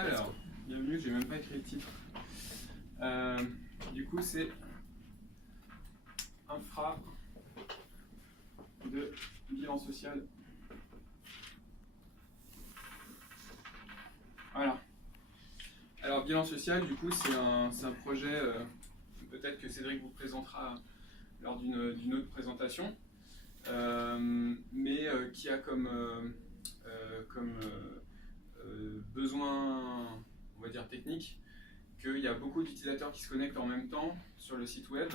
Alors, bienvenue, j'ai même pas écrit le titre. Du coup, c'est infra de bilan social. Voilà. Alors, bilan social, du coup, c'est un projet, peut-être que Cédric vous présentera lors d'une autre présentation, mais qui a comme besoin, on va dire technique, qu'il y a beaucoup d'utilisateurs qui se connectent en même temps sur le site web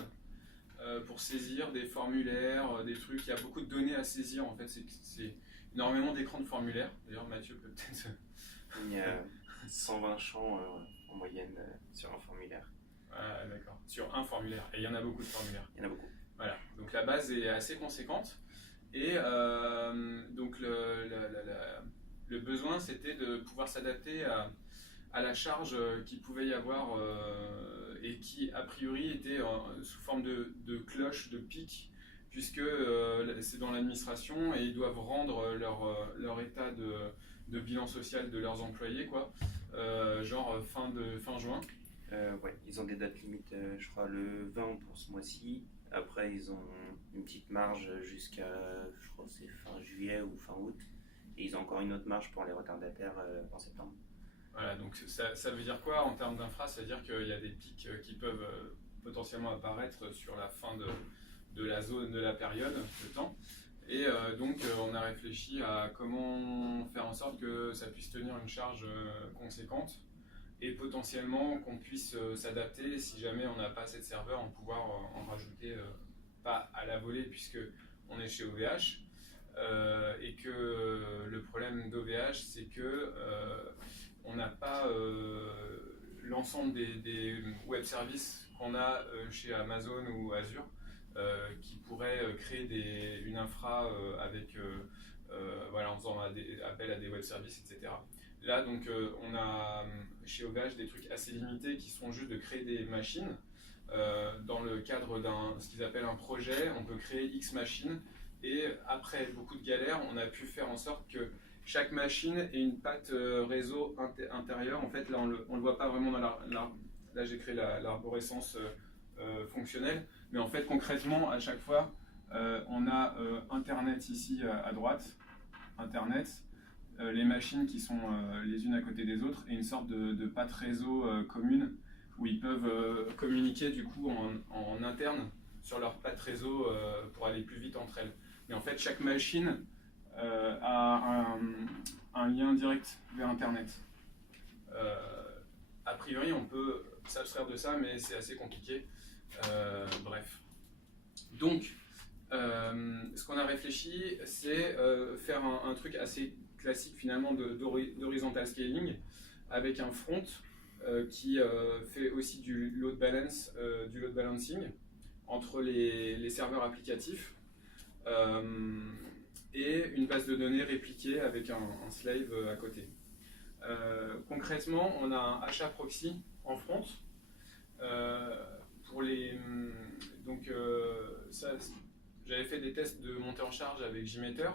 pour saisir des formulaires, des trucs. Il y a beaucoup de données à saisir. En fait, c'est énormément d'écrans de formulaires. D'ailleurs, Mathieu peut peut-être... Il y a 120 champs en moyenne sur un formulaire. Ah, d'accord. Sur un formulaire. Et il y en a beaucoup de formulaires. Il y en a beaucoup. Voilà. Donc la base est assez conséquente. Et donc le besoin, c'était de pouvoir s'adapter à la charge qu'il pouvait y avoir et qui, a priori, était sous forme de cloche, de pic, puisque c'est dans l'administration et ils doivent rendre leur état de bilan social de leurs employés, quoi, genre fin juin. Ouais, ils ont des dates limites, je crois, le 20 pour ce mois-ci. Après, ils ont une petite marge jusqu'à, je crois, c'est fin juillet ou fin août. Et ils ont encore une autre marge pour les retardataires en septembre. Voilà, donc ça veut dire quoi en termes d'infra? Ça veut dire qu'il y a des pics qui peuvent potentiellement apparaître sur la fin de la zone, de la période de temps. Et donc on a réfléchi à comment faire en sorte que ça puisse tenir une charge conséquente et potentiellement qu'on puisse s'adapter si jamais on n'a pas assez de serveurs, en pouvoir en rajouter, pas à la volée puisque on est chez OVH. Et que le problème d'OVH, c'est que on n'a pas l'ensemble des web services qu'on a chez Amazon ou Azure qui pourraient créer une infra avec voilà, en faisant appel à des web services, etc. Là, donc, on a chez OVH des trucs assez limités qui sont juste de créer des machines. Dans le cadre d'un ce qu'ils appellent un projet, on peut créer X machines. Et après beaucoup de galères, on a pu faire en sorte que chaque machine ait une patte réseau intérieure. En fait, là, on le voit pas vraiment dans là, j'ai créé l'arborescence fonctionnelle. Mais en fait, concrètement, à chaque fois, on a Internet ici à droite, Internet, les machines qui sont les unes à côté des autres, et une sorte de patte réseau commune où ils peuvent communiquer du coup en interne sur leur patte réseau pour aller plus vite entre elles. Mais en fait, chaque machine a un lien direct vers Internet. A priori, on peut s'abstraire de ça, mais c'est assez compliqué. Bref. Donc, ce qu'on a réfléchi, c'est faire un truc assez classique finalement d'horizontal scaling avec un front qui fait aussi du load balancing entre les serveurs applicatifs et une base de données répliquée avec un slave à côté. Concrètement, on a un HA proxy en front pour les donc j'avais fait des tests de montée en charge avec JMeter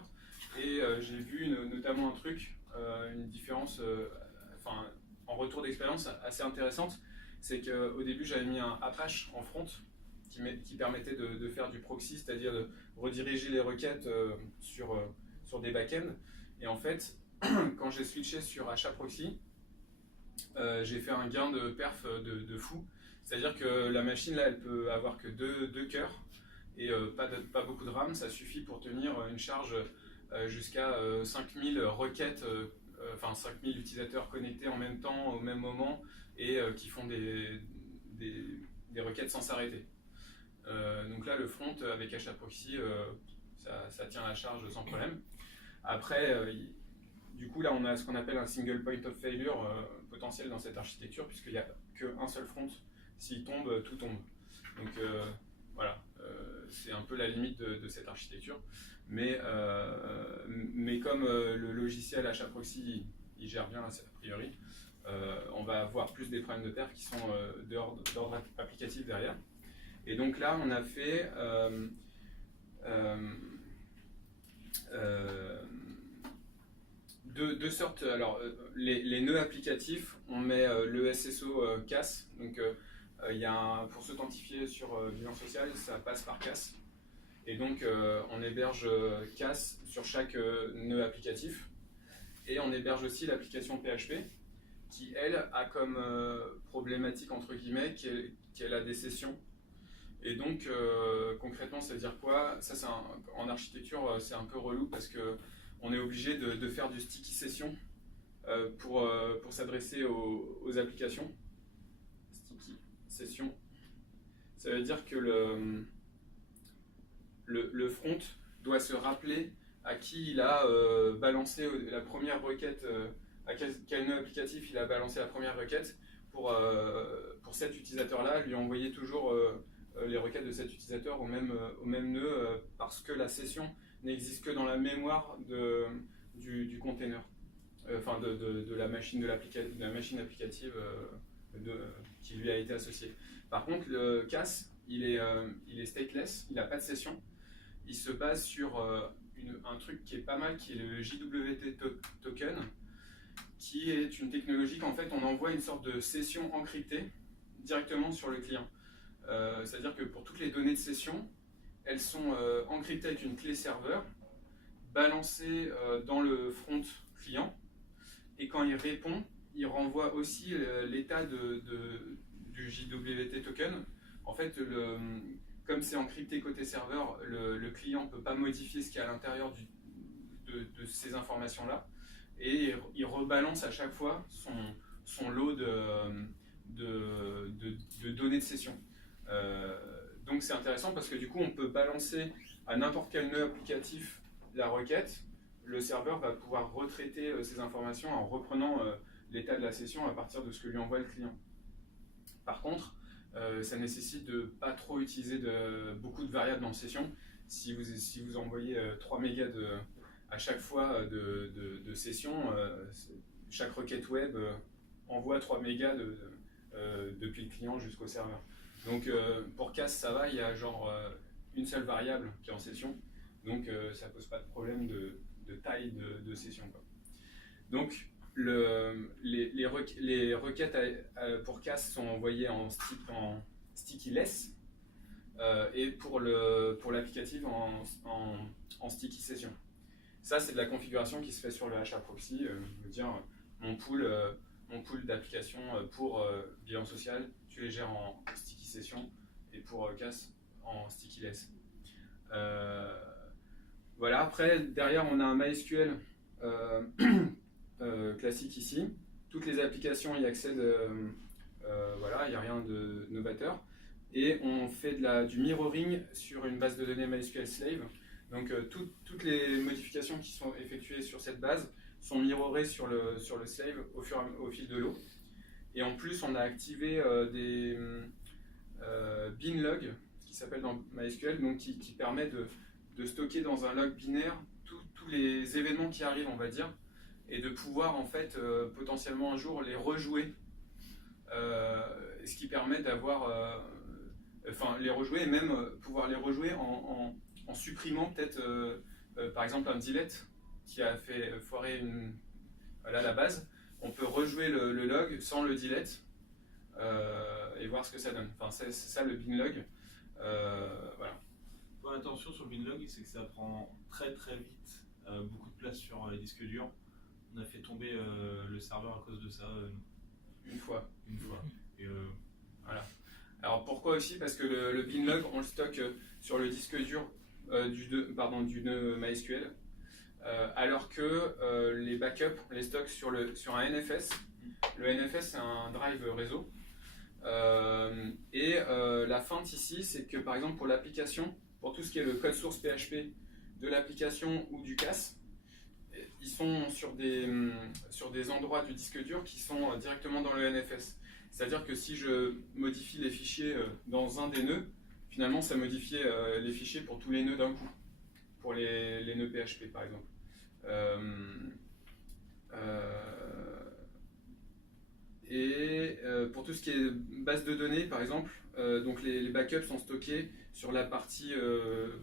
et j'ai vu notamment un truc, une différence, en retour d'expérience assez intéressante, c'est qu'au début j'avais mis un Apache en front qui permettait de faire du proxy, c'est-à-dire de rediriger les requêtes sur des backends. Et en fait, quand j'ai switché sur HA proxy, j'ai fait un gain de perf de fou. C'est-à-dire que la machine là, elle peut avoir que deux cœurs et pas beaucoup de RAM. Ça suffit pour tenir une charge jusqu'à 5000 requêtes, 5000 utilisateurs connectés en même temps, au même moment, et qui font des requêtes sans s'arrêter. Donc là, le front avec HA proxy, ça tient la charge sans problème. Après, du coup, là, on a ce qu'on appelle un single point of failure potentiel dans cette architecture, puisqu'il n'y a qu'un seul front. S'il tombe, tout tombe. Donc voilà, c'est un peu la limite de cette architecture. Mais comme le logiciel HA proxy, il gère bien a priori, on va avoir plus des problèmes de perf qui sont d'ordre applicatif derrière. Et donc là, on a fait deux sortes. Alors, les nœuds applicatifs, on met le SSO CAS. Donc, pour s'authentifier sur bilan social, ça passe par CAS. Et donc, on héberge CAS sur chaque nœud applicatif. Et on héberge aussi l'application PHP, qui, elle, a comme problématique, entre guillemets, qu'elle a des sessions. Et donc, concrètement, ça veut dire quoi? Ça, en architecture, c'est un peu relou parce qu'on est obligé de faire du sticky session pour s'adresser aux applications. Sticky session. Ça veut dire que le front doit se rappeler à qui il a balancé la première requête, à quel nœud applicatif il a balancé la première requête pour cet utilisateur-là, lui envoyer toujours les requêtes de cet utilisateur au même nœud parce que la session n'existe que dans la mémoire du container, enfin de la machine applicative qui lui a été associée. Par contre, le CAS, il est stateless, il n'a pas de session. Il se base sur un truc qui est pas mal, qui est le JWT token, qui est une technologie qu'en fait on envoie une sorte de session encryptée directement sur le client. C'est-à-dire que pour toutes les données de session, elles sont encryptées avec une clé serveur, balancée dans le front client, et quand il répond, il renvoie aussi l'état du JWT token. En fait, comme c'est encrypté côté serveur, le client ne peut pas modifier ce qu'il y a à l'intérieur de ces informations-là, et il rebalance à chaque fois son lot de données de session. Donc c'est intéressant parce que du coup on peut balancer à n'importe quel nœud applicatif la requête, le serveur va pouvoir retraiter ces informations en reprenant l'état de la session à partir de ce que lui envoie le client. Par contre, ça nécessite de ne pas trop utiliser beaucoup de variables dans la session. Si vous envoyez 3 mégas à chaque fois de session, chaque requête web envoie 3 mégas depuis le client jusqu'au serveur. Donc pour CAS, ça va, il y a genre une seule variable qui est en session, donc ça pose pas de problème de taille de session, quoi. Donc les requêtes pour CAS sont envoyées en sticky-less et pour l'applicatif en sticky session. Ça, c'est de la configuration qui se fait sur le HAProxy. Je veux dire, mon pool d'applications pour bilan social, tu les gères en sticky session, et pour CAS en sticky-less. Voilà, après, derrière, on a un MySQL classique ici. Toutes les applications y accèdent, voilà, il n'y a rien de novateur. Et on fait du mirroring sur une base de données MySQL Slave. Donc toutes les modifications qui sont effectuées sur cette base sont mirrorées sur le slave au fil de l'eau. Et en plus, on a activé des binlog, qui s'appelle dans MySQL, donc qui permet de stocker dans un log binaire tous les événements qui arrivent, on va dire, et de pouvoir en fait potentiellement un jour les rejouer, ce qui permet d'avoir, les rejouer et même pouvoir les rejouer en supprimant peut-être par exemple un delete qui a fait foirer la base. On peut rejouer le log sans le delete et voir ce que ça donne. Enfin, c'est ça le binlog. Voilà. Bon, attention sur le binlog, c'est que ça prend très très vite beaucoup de place sur les disques durs. On a fait tomber le serveur à cause de ça. Une fois. Et, voilà. Alors pourquoi aussi? Parce que le binlog, on le stocke sur le disque dur du nœud MySQL, alors que les backups, on les stocke sur un NFS. Le NFS, c'est un drive réseau. La feinte ici, c'est que par exemple pour l'application, pour tout ce qui est le code source PHP de l'application ou du CAS, ils sont sur des endroits du disque dur qui sont directement dans le NFS. C'est-à-dire que si je modifie les fichiers dans un des nœuds, finalement ça modifie les fichiers pour tous les nœuds d'un coup, pour les nœuds PHP par exemple. Pour tout ce qui est base de données par exemple, donc les backups sont stockés sur la partie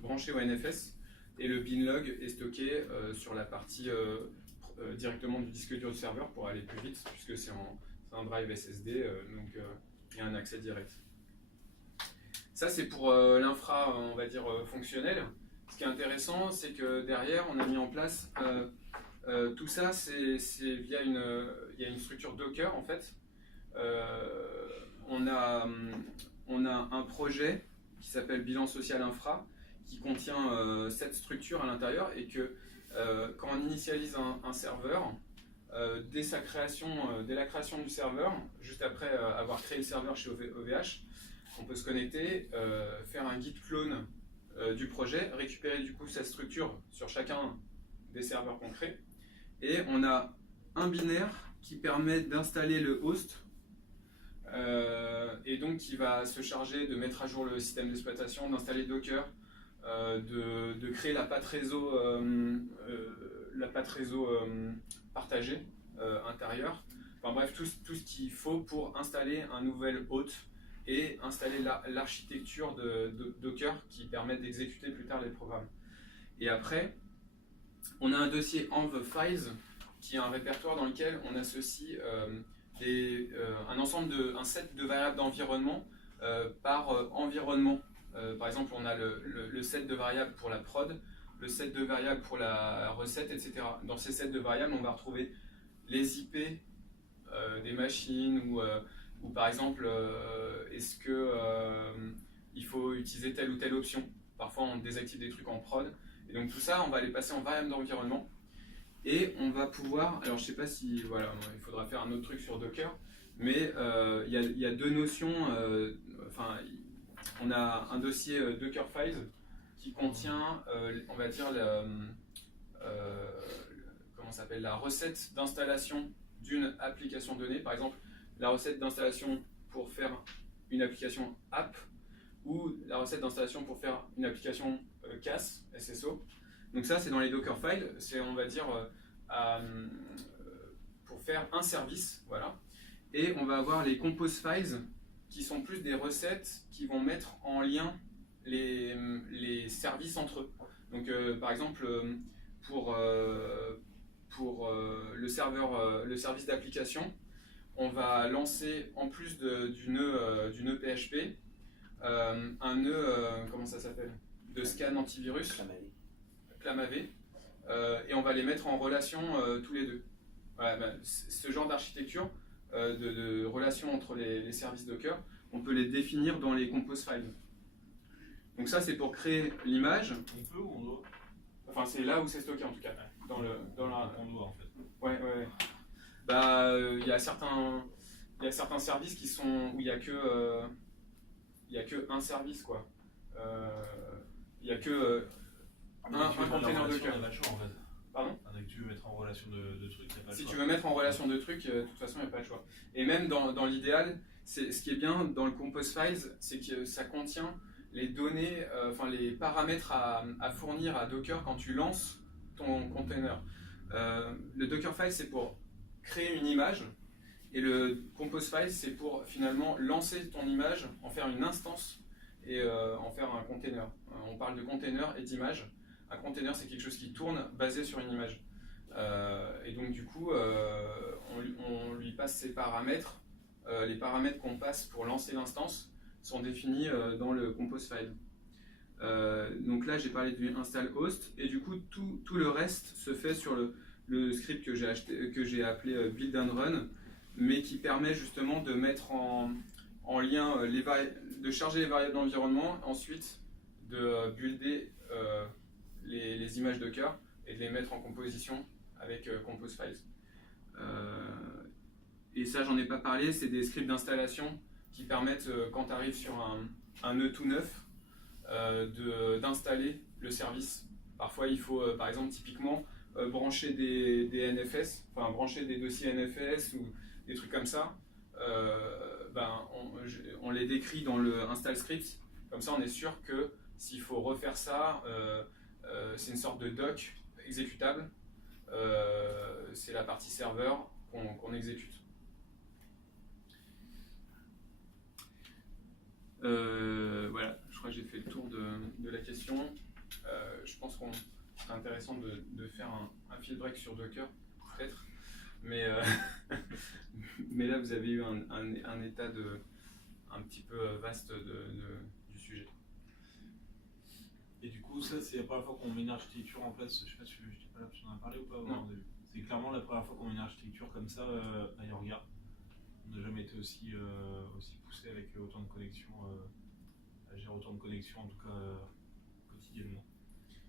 branchée au NFS, et le binlog est stocké sur la partie directement du disque dur du serveur pour aller plus vite, puisque c'est un drive SSD, donc il y a un accès direct. Ça, c'est pour l'infra, on va dire, fonctionnel. Ce qui est intéressant, c'est que derrière, on a mis en place tout ça, c'est via il y a une structure Docker, en fait. On a un projet qui s'appelle Bilan Social Infra, qui contient cette structure à l'intérieur, et que quand on initialise un serveur, dès la création du serveur, juste après avoir créé le serveur chez OVH, on peut se connecter, faire un git clone du projet, récupérer du coup cette structure sur chacun des serveurs qu'on crée, et on a un binaire qui permet d'installer le host, et donc qui va se charger de mettre à jour le système d'exploitation, d'installer Docker, de créer la patte réseau, partagée intérieure. Enfin bref, tout ce qu'il faut pour installer un nouvel hôte et installer l'architecture de Docker qui permet d'exécuter plus tard les programmes. Et après, on a un dossier env-files qui est un répertoire dans lequel on associe un set de variables d'environnement par environnement. Par exemple, on a le set de variables pour la prod, le set de variables pour la recette, etc. Dans ces sets de variables, on va retrouver les IP des machines, ou par exemple, est-ce que il faut utiliser telle ou telle option. Parfois, on désactive des trucs en prod. Et donc tout ça, on va les passer en variables d'environnement. Et on va pouvoir, alors je sais pas si, voilà, il faudra faire un autre truc sur Docker, mais il y a deux notions, on a un dossier Dockerfiles qui contient, on va dire, la recette d'installation d'une application donnée. Par exemple, la recette d'installation pour faire une application app, ou la recette d'installation pour faire une application CAS, SSO. Donc ça, c'est dans les Dockerfiles, c'est, on va dire, pour faire un service, voilà. Et on va avoir les Compose Files, qui sont plus des recettes qui vont mettre en lien les services entre eux. Donc par exemple, pour le service d'application, on va lancer, en plus du nœud PHP, un nœud, comment ça s'appelle, de scan antivirus, ClamAV, et on va les mettre en relation tous les deux. Voilà, ce genre d'architecture, de relation entre les services Docker, on peut les définir dans les Compose Files. Donc ça, c'est pour créer l'image. On peut ou on doit? Enfin, c'est là où c'est stocké en tout cas. On doit en fait. Ouais. Bah, il y a certains services qui sont où il y a que un service, quoi. Il y a que un container Docker. Il n'y a pas le choix en fait. Pardon? Dès que tu veux mettre en relation de trucs, il n'y a pas le choix. Si tu veux mettre en relation de trucs, de toute façon, il n'y a pas le choix. Et même dans l'idéal, ce qui est bien dans le Compose Files, c'est que ça contient les données, les paramètres à fournir à Docker quand tu lances ton container. Le Dockerfile, c'est pour créer une image, et le Compose File, c'est pour finalement lancer ton image, en faire une instance et en faire un container. On parle de container et d'image. Un container, c'est quelque chose qui tourne basé sur une image. Et donc du coup, on lui passe ses paramètres. Les paramètres qu'on passe pour lancer l'instance sont définis dans le Compose File. Donc là, j'ai parlé du install host, et du coup, tout le reste se fait sur le script que j'ai appelé build and run, mais qui permet justement de mettre en lien, de charger les variables d'environnement, ensuite de builder les images Docker et de les mettre en composition avec Compose Files. Et ça, j'en ai pas parlé, c'est des scripts d'installation qui permettent, quand tu arrives sur un nœud tout neuf, d'installer le service. Parfois, il faut, par exemple, typiquement, brancher des NFS, enfin brancher des dossiers NFS ou des trucs comme ça. On les décrit dans le install script. Comme ça, on est sûr que s'il faut refaire ça, c'est une sorte de doc exécutable. C'est la partie serveur qu'on exécute. Voilà, je crois que j'ai fait le tour de la question. Je pense qu'on serait intéressant de faire un field break sur Docker. peut-être. Mais, mais là, vous avez eu un état un petit peu vaste du sujet. Et du coup, ça, c'est la première fois qu'on met une architecture en place. Je sais pas si je n'étais pas là, si on en a parlé ou pas au début. C'est clairement la première fois qu'on met une architecture comme ça à Yorga. On n'a jamais été aussi poussé avec autant de connexions, à gérer autant de connexions, en tout cas quotidiennement.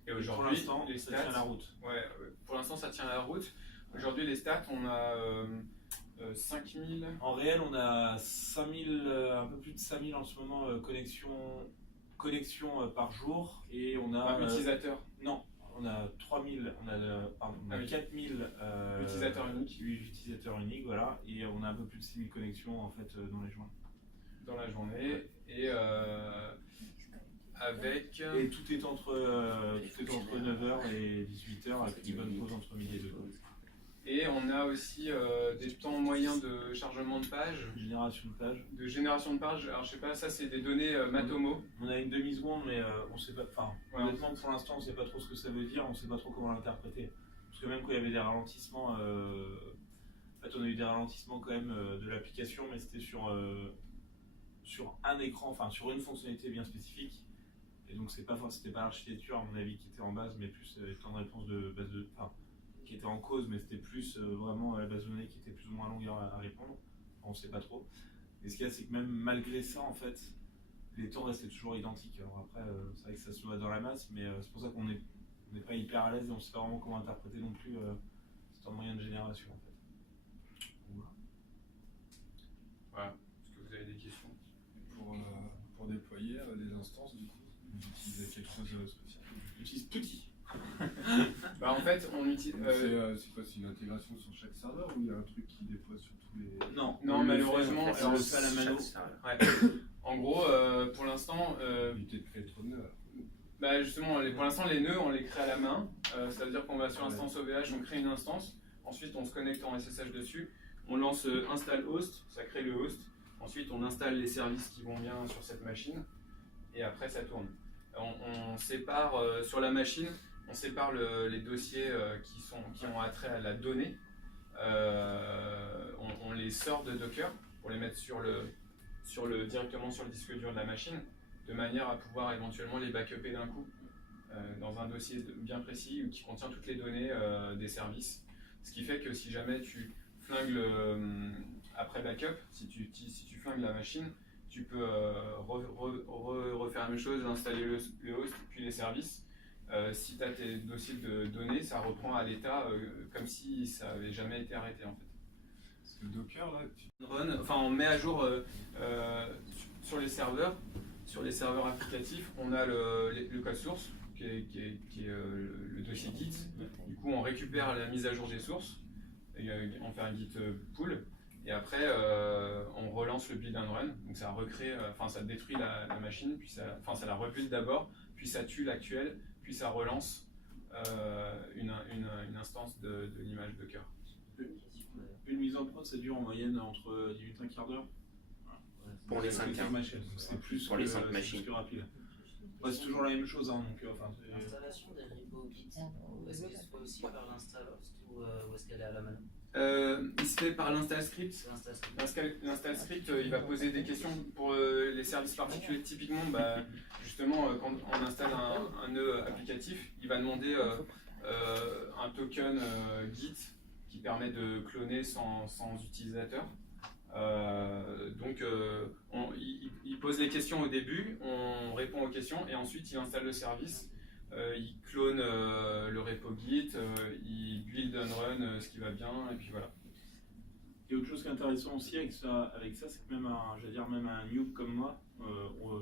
Et aujourd'hui, pour l'instant, les ça stats, tient la route. Ouais, pour l'instant, ça tient la route. Aujourd'hui, les stats, on a 5000. En réel, on a 5000, un peu plus de 5000 en ce moment connexions par jour. Et on a. Utilisateurs. Non, on a 3000, on a 4000 utilisateurs uniques, voilà. Et on a un peu plus de 6000 connexions en fait dans les journées. Dans la journée. Et avec. Et tout est entre 9h et 18h, avec une bonne pause entre midi et 2. Et on a aussi des temps moyens de chargement de page. Génération de page. De génération de page. Alors je sais pas, ça c'est des données Matomo. On a une demi-seconde, mais on sait pas. Enfin, honnêtement, pour l'instant, on sait pas trop ce que ça veut dire, on sait pas trop comment l'interpréter. Parce que même quand il y avait des ralentissements, en fait, on a eu des ralentissements quand même de l'application, mais c'était sur un écran, enfin sur une fonctionnalité bien spécifique. Et donc c'était pas l'architecture à mon avis qui était en base, mais plus temps de réponse de base de. Enfin, qui était en cause, mais c'était plus vraiment la base de données qui était plus ou moins longue à répondre. On ne sait pas trop. Et ce qu'il y a, c'est que même malgré ça, en fait, les temps restaient toujours identiques. Alors après, c'est vrai que ça se voit dans la masse, mais c'est pour ça qu'on n'est pas hyper à l'aise et on ne sait pas vraiment comment interpréter non plus ce temps moyen de génération, en fait. Voilà. Est-ce que vous avez des questions? Pour déployer les instances, du coup, vous utilisez quelque chose de spécial? J'utilise petit. Bah en fait, on utilise. C'est quoi? C'est une intégration sur chaque serveur ou il y a un truc qui déploie sur tous les. Non, malheureusement. En fait, on le fait à la mano. Ouais. En gros, pour l'instant. Éviter de créer trop de nœuds. Bah justement, pour l'instant, les nœuds, on les crée à la main. Ça veut dire qu'on va sur instance OVH, on crée une instance. Ensuite, on se connecte en SSH dessus. On lance install host, ça crée le host. Ensuite, on installe les services qui vont bien sur cette machine. Et après, ça tourne. On sépare sur la machine. On sépare les dossiers qui ont attrait à la donnée. On les sort de Docker pour les mettre directement sur le disque dur de la machine, de manière à pouvoir éventuellement les backuper d'un coup dans un dossier bien précis qui contient toutes les données des services. Ce qui fait que si jamais tu flingues après backup, si tu flingues la machine, tu peux refaire la même chose, installer le host puis les services. Si tu as tes dossiers de données, ça reprend à l'état comme si ça n'avait jamais été arrêté en fait. Parce que Docker là, on met à jour sur les serveurs applicatifs, on a le code source qui est le dossier Git. Du coup, on récupère la mise à jour des sources, on fait un Git pull. Et après, on relance le build and run, donc ça recrée, ça détruit la machine, puis ça la rebuild d'abord, puis ça tue l'actuel, puis ça relance une instance de l'image Docker. Une mise en prod, ça dure en moyenne entre 10 minutes et un quart d'heure. Pour les 5 machines. C'est plus pour les 5 machines. Plus rapide. Ouais, c'est toujours la même chose, hein, donc L'installation des repos Git, est-ce qu'il se fait aussi par l'install host ou est-ce qu'elle est à la mano? Il se fait par l'install script. L'install script, il va poser des questions pour les services particuliers. Typiquement, justement, quand on installe un nœud applicatif, il va demander un token Git qui permet de cloner sans utilisateur. Donc, il pose les questions au début, on répond aux questions et ensuite il installe le service. Il clone le repo Git, il build and run ce qui va bien, et puis voilà. Et autre chose qui est intéressant aussi avec ça c'est que même un noob comme moi,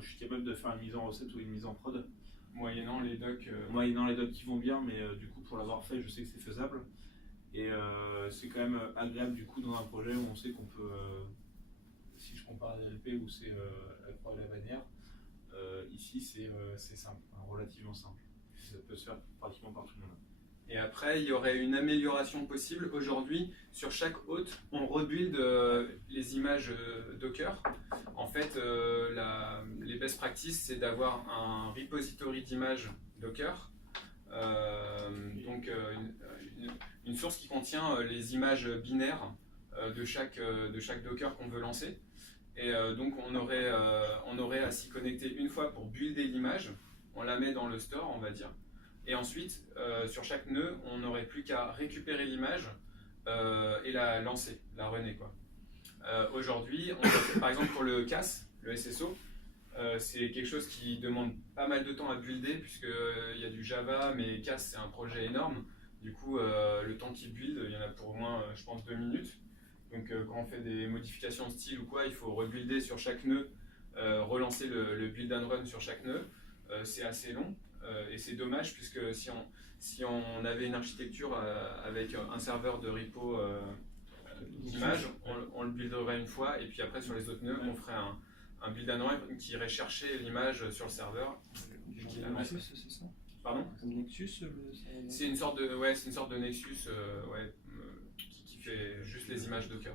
je suis capable de faire une mise en recette ou une mise en prod. Moyennant les docs. Moyennant les docs qui vont bien, mais du coup pour l'avoir fait, je sais que c'est faisable. Et c'est quand même agréable du coup dans un projet où on sait qu'on peut, si je compare à l'LP où c'est la croix et la bannière, ici c'est simple, relativement simple. Ça peut se faire pratiquement par tout le monde. Et après, il y aurait une amélioration possible. Aujourd'hui, sur chaque hôte, on rebuild les images Docker. En fait, les best practices, c'est d'avoir un repository d'images Docker Une source qui contient les images binaires de chaque Docker qu'on veut lancer. Et donc on aurait à s'y connecter une fois pour builder l'image, on la met dans le store, on va dire, et ensuite sur chaque nœud, on n'aurait plus qu'à récupérer l'image et la lancer, la runner, quoi. Aujourd'hui, par exemple pour le CAS, le SSO, c'est quelque chose qui demande pas mal de temps à builder puisqu'il y a du Java, mais CAS c'est un projet énorme. Du coup, le temps qu'il build, il y en a pour au moins, je pense, 2 minutes. Donc quand on fait des modifications de style ou quoi, il faut rebuilder sur chaque nœud, relancer le build and run sur chaque nœud. C'est assez long et c'est dommage puisque si on avait une architecture avec un serveur de repo d'image, on le builderait une fois et puis après sur les autres nœuds, on ferait un build and run qui irait chercher l'image sur le serveur. Nexus, c'est ça? Pardon? Comme Nexus C'est une sorte de Nexus qui fait juste les images Docker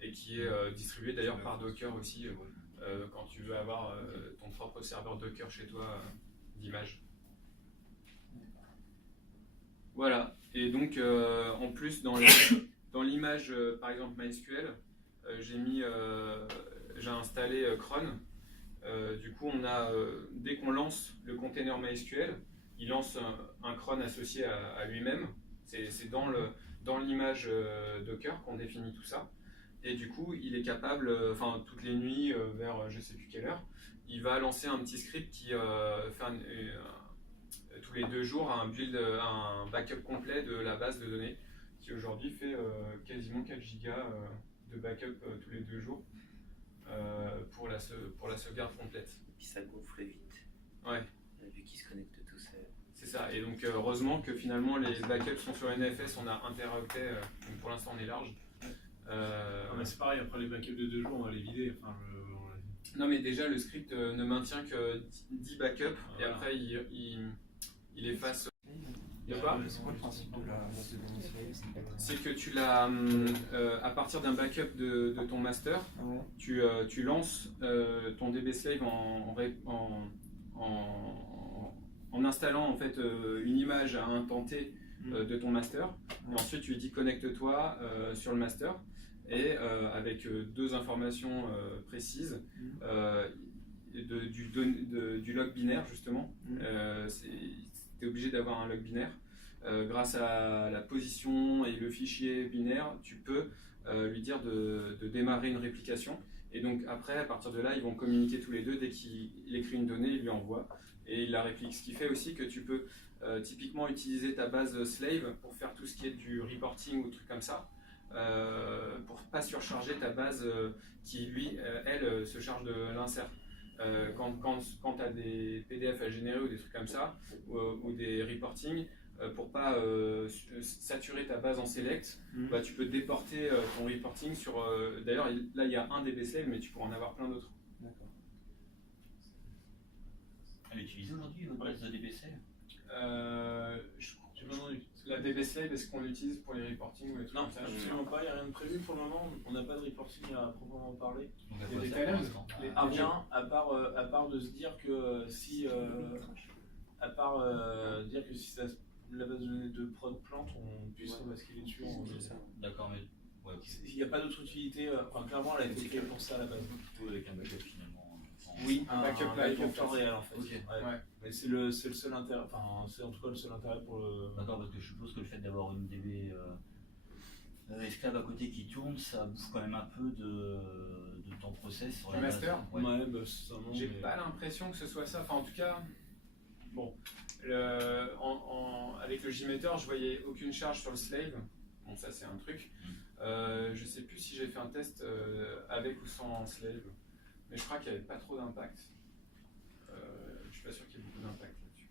et qui est distribué d'ailleurs par Docker aussi quand tu veux avoir ton propre serveur Docker chez toi d'images. Voilà, et donc en plus dans l'image par exemple MySQL, j'ai installé cron. Du coup, dès qu'on lance le container MySQL, il lance un cron associé à lui-même. C'est dans l'image Docker qu'on définit tout ça. Et du coup, il est capable, toutes les nuits, vers je ne sais plus quelle heure, il va lancer un petit script qui fait tous les 2 jours un backup complet de la base de données, qui aujourd'hui fait quasiment 4 gigas de backup tous les 2 jours. Pour la sauvegarde complète. Et puis ça gonfle vite. Ouais. Vu qu'ils se connectent tous. C'est ça. Et donc heureusement que finalement les backups sont sur NFS, on a 1 teraoctet, donc pour l'instant on est large. Mais c'est pareil, après les backups de 2 jours, on va les vider. Non mais déjà le script ne maintient que 10 backups et après il efface. C'est quoi le principe de la base de données slave? C'est que tu l'as à partir d'un backup de ton master, tu lances ton DB slave en installant en fait une image à un temps T de ton master. Et ensuite tu lui dis connecte-toi sur le master et avec 2 informations précises du log binaire justement. Tu es obligé d'avoir un log binaire. Grâce à la position et le fichier binaire, tu peux lui dire de démarrer une réplication. Et donc après, à partir de là, ils vont communiquer tous les deux. Dès qu'il écrit une donnée, il lui envoie et il la réplique. Ce qui fait aussi que tu peux typiquement utiliser ta base slave pour faire tout ce qui est du reporting ou trucs comme ça, pour pas surcharger ta base qui, lui, elle, se charge de l'insert. Quand tu as des PDF à générer ou des trucs comme ça, ou des reporting, pour pas saturer ta base en select, bah, tu peux déporter ton reporting sur... D'ailleurs, là, il y a un DB slave, mais tu pourras en avoir plein d'autres. D'accord. Elle est utilisée aujourd'hui, votre base de DB slave? La DB slave, est-ce qu'on l'utilise pour les reporting ou les trucs Non, comme ça? absolument pas, il n'y a rien de prévu pour le moment. On n'a pas de reporting à proprement parler. Donc, Il y a des talents. Rien, à part de se dire que si... dire que si la base de données de prod plante, on puisse rebasculer dessus. D'accord, mais ouais, il n'y a pas d'autre utilité. Clairement, elle a été faite pour ça à la base. plutôt avec un backup finalement. Oui, un backup live en temps réel en fait. Ok. Ouais. Mais c'est le seul intérêt. C'est en tout cas le seul intérêt pour le. D'accord, parce que je suppose que le fait d'avoir une DB esclave à côté qui tourne, ça bouffe quand même un peu de ton process sur Du la master. base. Ouais. J'ai pas l'impression que ce soit ça. Enfin, en tout cas, bon, avec le JMeter, je voyais aucune charge sur le slave. Bon, ça c'est un truc. Je sais plus si j'ai fait un test avec ou sans slave, mais je crois qu'il n'y avait pas trop d'impact. Je suis pas sûr qu'il y ait beaucoup d'impact là-dessus.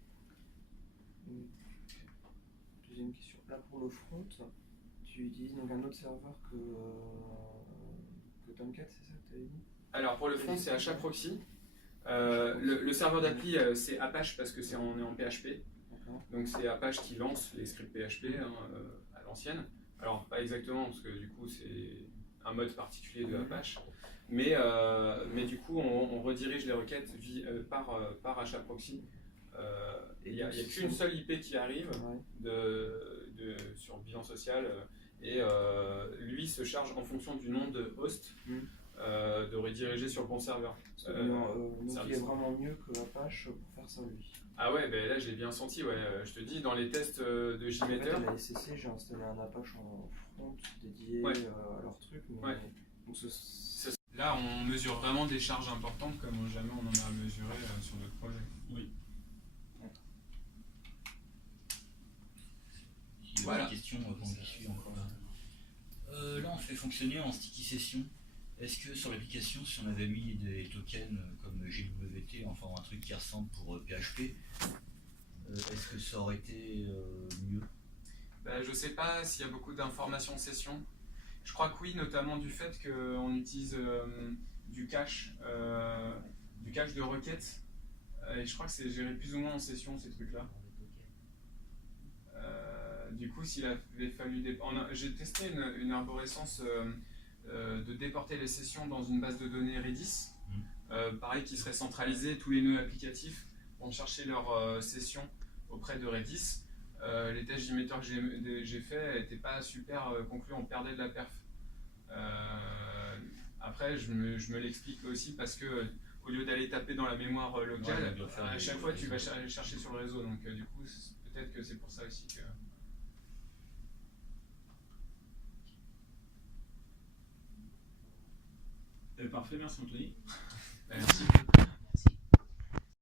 Deuxième question. Là pour le front, tu utilises donc un autre serveur que Tomcat, c'est ça que tu avais dit? Alors pour le front, c'est HAProxy. Le serveur d'appli, c'est Apache parce que on est en PHP. Donc c'est Apache qui lance les scripts PHP à l'ancienne. Alors pas exactement parce que du coup c'est un mode particulier de Apache. Mais du coup on redirige les requêtes par HAProxy Il n'y a qu'une seule IP qui arrive sur bilan social et lui se charge en fonction du nom de host de rediriger sur le bon serveur. Donc il est vraiment mieux que Apache pour faire ça lui. Ah ouais, ben là je l'ai bien senti, ouais. Je te dis, dans les tests de JMeter. En fait, à la SCC, j'ai installé un Apache en front dédié à leur truc. Mais donc là, on mesure vraiment des charges importantes comme jamais on en a mesuré sur notre projet. Oui. Si Voilà. Des questions quand j'y suis encore là. Là, on fait fonctionner en sticky session. Est-ce que sur l'application, si on avait mis des tokens comme GWT, enfin un truc qui ressemble pour PHP, est-ce que ça aurait été mieux? Je sais pas s'il y a beaucoup d'informations session. Je crois que oui, notamment du fait qu'on utilise du cache de requêtes. Et je crois que c'est géré plus ou moins en session ces trucs-là. Du coup, s'il avait fallu... J'ai testé une arborescence de déporter les sessions dans une base de données Redis. Pareil, qui serait centralisée, tous les nœuds applicatifs vont chercher leurs sessions auprès de Redis. Les tests JMeter que j'ai fait n'étaient pas super concluants, on perdait de la perf. Après, je me l'explique aussi parce que au lieu d'aller taper dans la mémoire locale, à chaque fois tu vas chercher sur le réseau. Donc du coup, peut-être que c'est pour ça aussi que... Parfait, merci Anthony. Merci.